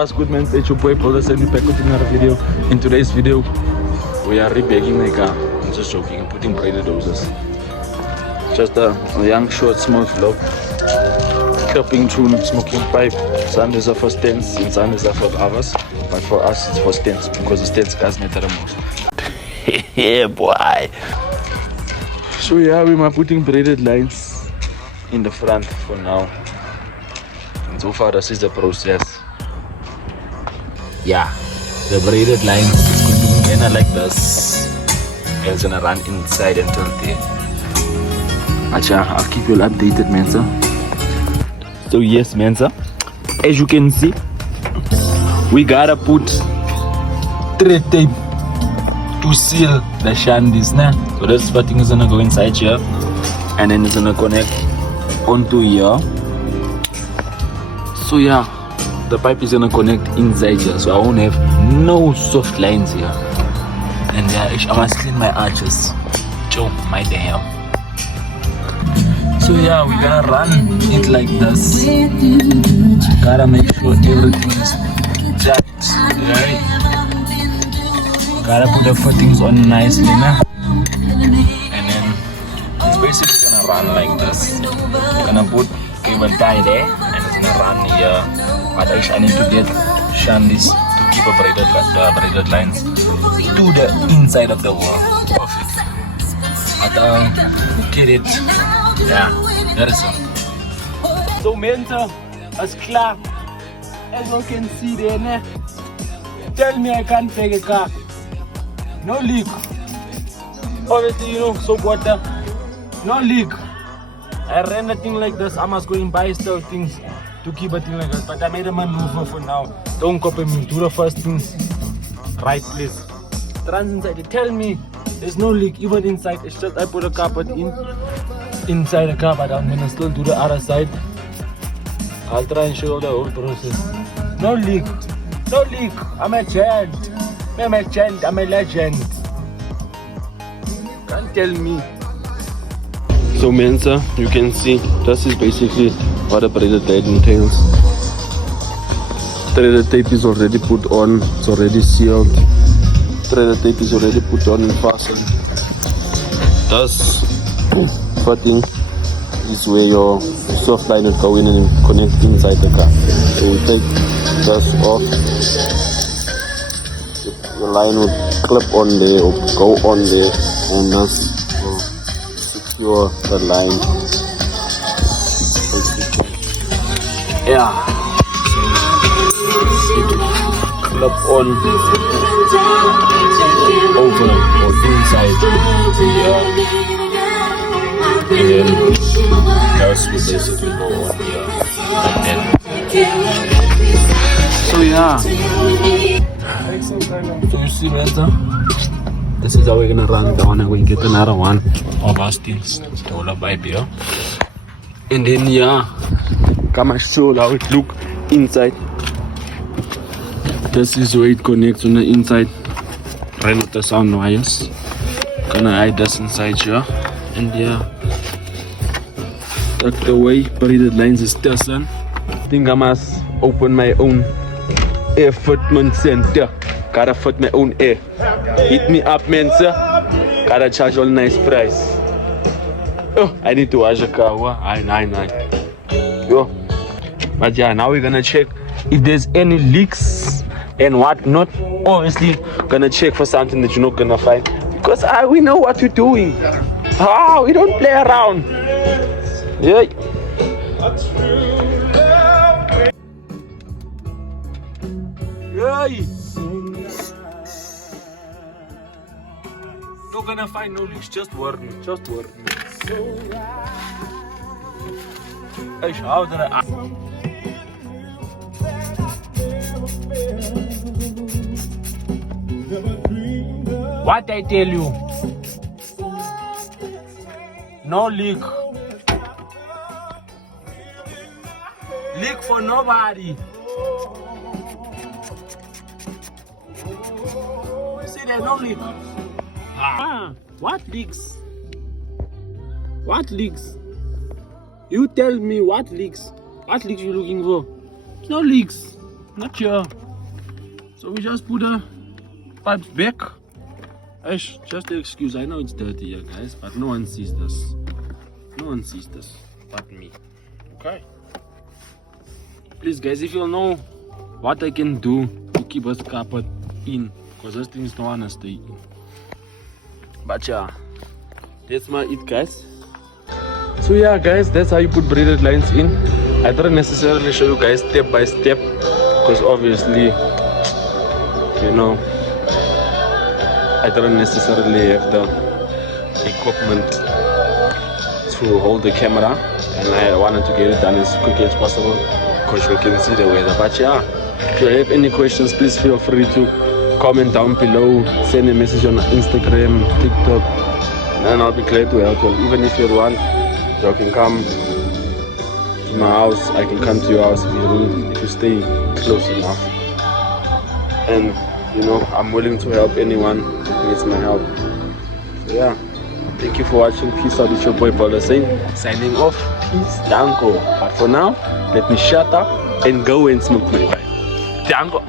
what's good, man? It's your boy Brother, send me back with another video. In today's video, we are rebagging my car. I'm just joking, I'm putting braided doses. Just a young, short, smooth vlog. Clipping tune, smoking pipe. Sundays are for stents and Sundays are for others. But for us, it's for stents because the stents guys matter the most. Yeah, boy. So yeah, we are putting braided lines in the front for now. And so far, this is the process. Yeah, the braided lines is going to be kind of like this. It's gonna run inside until there. Acha, I'll keep you all updated, man, sir. So yes, man, sir. As you can see, we gotta put thread tape to seal the shandies, nah. So this thing is gonna go inside here, and then it's gonna connect onto here. So yeah, the pipe is gonna connect inside here, so I won't have no soft lines here. And yeah, I must clean my arches. Choke my damn. So yeah, we're gonna run it like this. Gotta make sure everything is jacked, right? Gotta put the footings on nicely, nah? And then it's basically gonna run like this. We're gonna put cable tie there, and it's gonna run here. But I need to get shandies to keep the braided lines to the inside of the wall. Perfect. But get it. Yeah, that is it. So mentor, as clear as you can see there, né? Tell me I can't take a car. No leak. Obviously, you know, soap water. No leak. I ran the thing like this. I must go and buy still things to keep a thing like this. But I made a maneuver for now. Don't copy me. Do the first things right, please. Trans inside. Tell me there's no leak even inside. It's just I put a carpet inside the car, but I'm gonna still do the other side. I'll try and show you the whole process. No leak. No leak. I'm a giant. I'm a giant. I'm a legend. Can't tell me. So Mensa, you can see this is basically what a braided tape entails. Threaded tape is already put on, it's already sealed. Threaded tape is already put on and fastened. This fitting is where your soft line will go in and connect inside the car. So we take this off. The line will clip on there or go on there, and that's secure the line. Yeah. Clip on over or inside. Yeah. And then gas will basically go on here. And then. So yeah. So you see, Mensa? This is how we're gonna run down, and we get another one of our things to hold up pipe here. And then yeah, come and show how it look inside. This is where it connects on the inside. Right with the sound wires. Gonna hide this inside here. And yeah, that's the way braided lines is tested. I think I must open my own air fitment center. Gotta fit my own air. Hit me up, man, sir. Gotta charge all nice price. Oh, I need to wash the car. Nine. Yo. But yeah, now we're gonna check if there's any leaks and what not. Obviously, gonna check for something that you're not gonna find. Because we know what we're doing. We don't play around. Yeah. Hey. Not gonna find no leaks, just warn me. Hey, how did I? What I tell you? No leak. Leak for nobody. See, there's no leak. What leaks? What leaks? You tell me what leaks. What leaks you looking for? No leaks. not here. So we just put the pipes back. Ish, just an excuse. I know it's dirty here, guys, but no one sees this. No one sees this but me. Okay. Please, guys, if you know what I can do to keep us carpet in, because this thing's not wanna stay in. But yeah, that's my it, guys. So yeah, guys, that's how you put braided lines in. I didn't necessarily show you guys step by step, because obviously, you know, I didn't necessarily have the equipment to hold the camera, and I wanted to get it done as quickly as possible because you can see the weather. But yeah, if you have any questions, please feel free to comment down below, send a message on Instagram, TikTok, and I'll be glad to help you. Even if you want, you can come to my house, I can come to your house if you stay close enough. And you know, I'm willing to help anyone that needs my help. So yeah, thank you for watching. Peace out. It's your boy Paula signing off. Peace, danko. But for now, let me shut up and go and smoke my pipe. Danko.